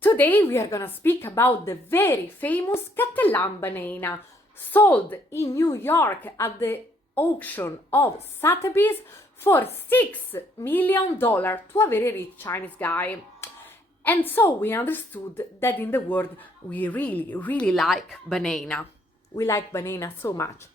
Today we are gonna speak about the very famous Catalan banana, sold in New York at the auction of Sotheby's for $6 million to a very rich Chinese guy. And so we understood that in the world we really like banana. We like banana so much.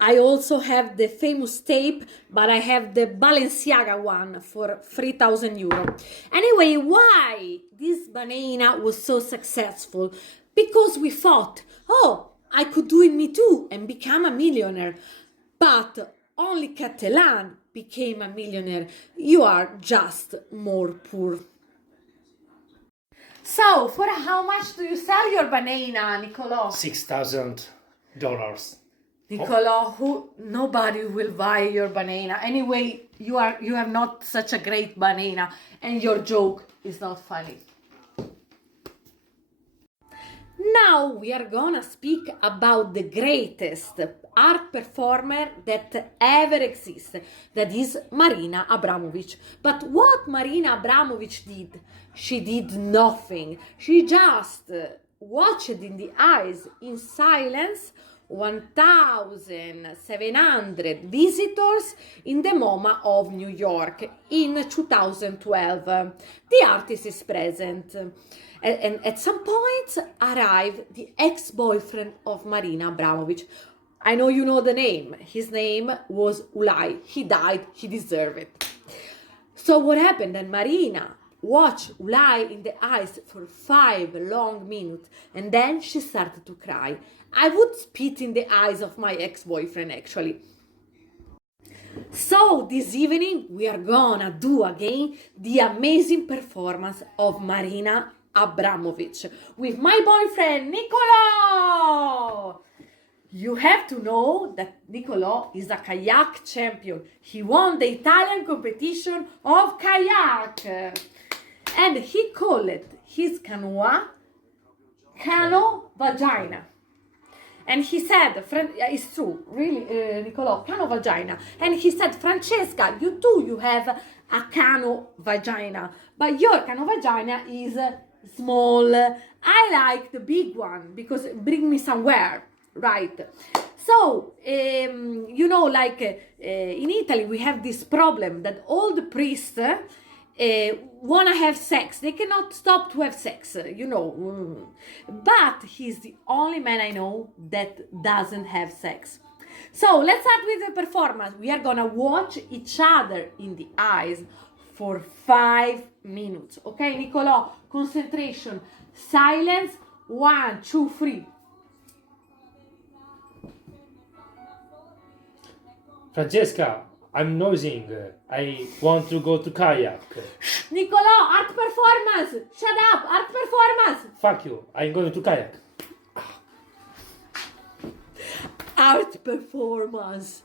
I also have the famous tape, but I have the Balenciaga one for 3,000 euro. Anyway, why this banana was so successful? Because we thought, oh, I could do it me too and become a millionaire. But only Catalan became a millionaire. You are just more poor. So, for how much do you sell your banana, Nicolò? $6,000. Nicolò, nobody will buy your banana. Anyway, you are not such a great banana, and your joke is not funny. Now we are gonna speak about the greatest art performer that ever existed, that is Marina Abramovic. But what Marina Abramovic did? She did nothing. She just watched in the eyes, in silence, 1,700 visitors in the MoMA of New York in 2012. The artist is present. And at some point arrived the ex-boyfriend of Marina Abramovic. I know you know the name. His name was Ulay. He died. He deserved it. So what happened? And Marina watched Ulay in the eyes for 5 long minutes, and then she started to cry. I would spit in the eyes of my ex-boyfriend, actually. So this evening we are gonna do again the amazing performance of Marina Abramovic with my boyfriend Nicolò. You have to know that Nicolò is a kayak champion. He won the Italian competition of kayak. And he called his canoe Cano Vagina. And he said, it's true, really, Nicolò, cano vagina. And he said, Francesca, you too, you have a cano vagina. But your cano vagina is small. I like the big one because it brings me somewhere, right? So, like in Italy, we have this problem that all the priests want to have sex. They cannot stop to have sex, But he's the only man I know that doesn't have sex. So let's start with the performance. We are gonna watch each other in the eyes for 5 minutes. Okay, Nicolò, concentration, silence, 1, 2, 3. Francesca, I'm nosing. I want to go to kayak. Nicolò, art performance. Shut up, art performance. Fuck you, I'm going to kayak. Art performance.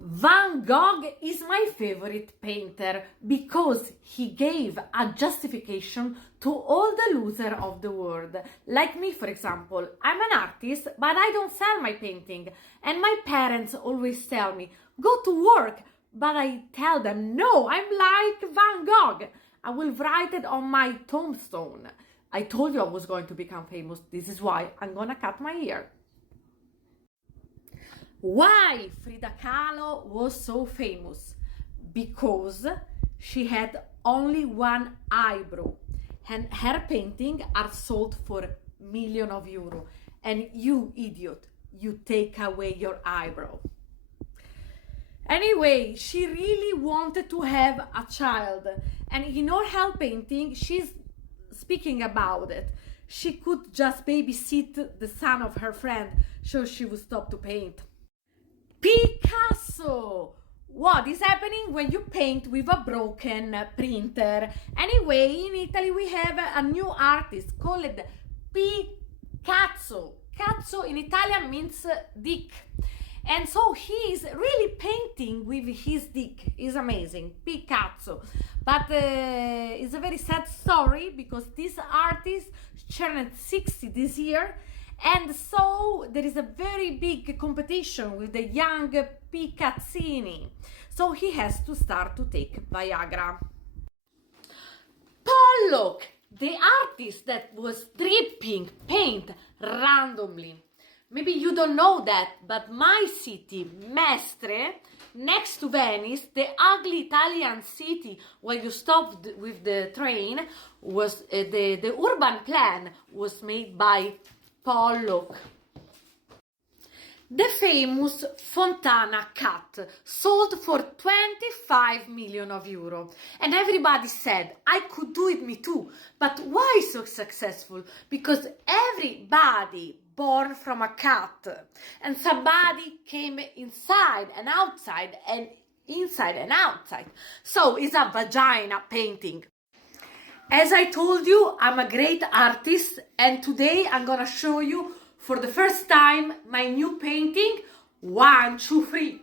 Van Gogh is my favorite painter because he gave a justification to all the losers of the world. Like me, for example. I'm an artist, but I don't sell my painting. And my parents always tell me, go to work. But I tell them, no, I'm like Van Gogh. I will write it on my tombstone. I told you I was going to become famous. This is why I'm gonna cut my hair. Why Frida Kahlo was so famous? Because she had only one eyebrow, and her paintings are sold for millions of euros. And you idiot, you take away your eyebrow. Anyway, she really wanted to have a child, and in her painting, she's speaking about it. She could just babysit the son of her friend, so she would stop to paint. Picasso! What is happening when you paint with a broken printer? Anyway, in Italy we have a new artist called Picasso. Cazzo in Italian means dick. And so he is really painting with his dick. It's amazing. Picasso. But it's a very sad story because this artist turned 60 this year. And so there is a very big competition with the young Picazzini. So he has to start to take Viagra. Pollock, the artist that was dripping paint randomly. Maybe you don't know that, but my city, Mestre, next to Venice, the ugly Italian city where you stopped with the train, was the urban plan was made by Pollock. The famous Fontana cat sold for 25 million of euro, and everybody said, I could do it me too. But why so successful? Because everybody born from a cat, and somebody came inside and outside and inside and outside. So it's a vagina painting. As I told you, I'm a great artist, and today I'm gonna show you for the first time my new painting, 1, 2, 3.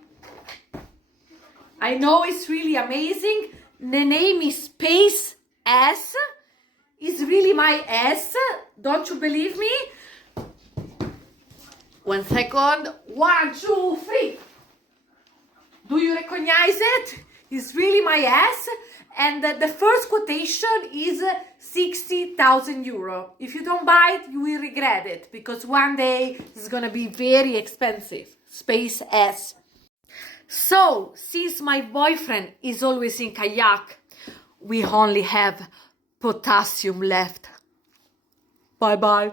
I know it's really amazing. The name is Space S. It's really my S. Don't you believe me? 1 second. 1, 2, 3. Do you recognize it? It's really my S. And the first quotation is 60,000 euro. If you don't buy it, you will regret it, because one day it's gonna be very expensive. Space S. So, since my boyfriend is always in kayak, we only have potassium left. Bye bye.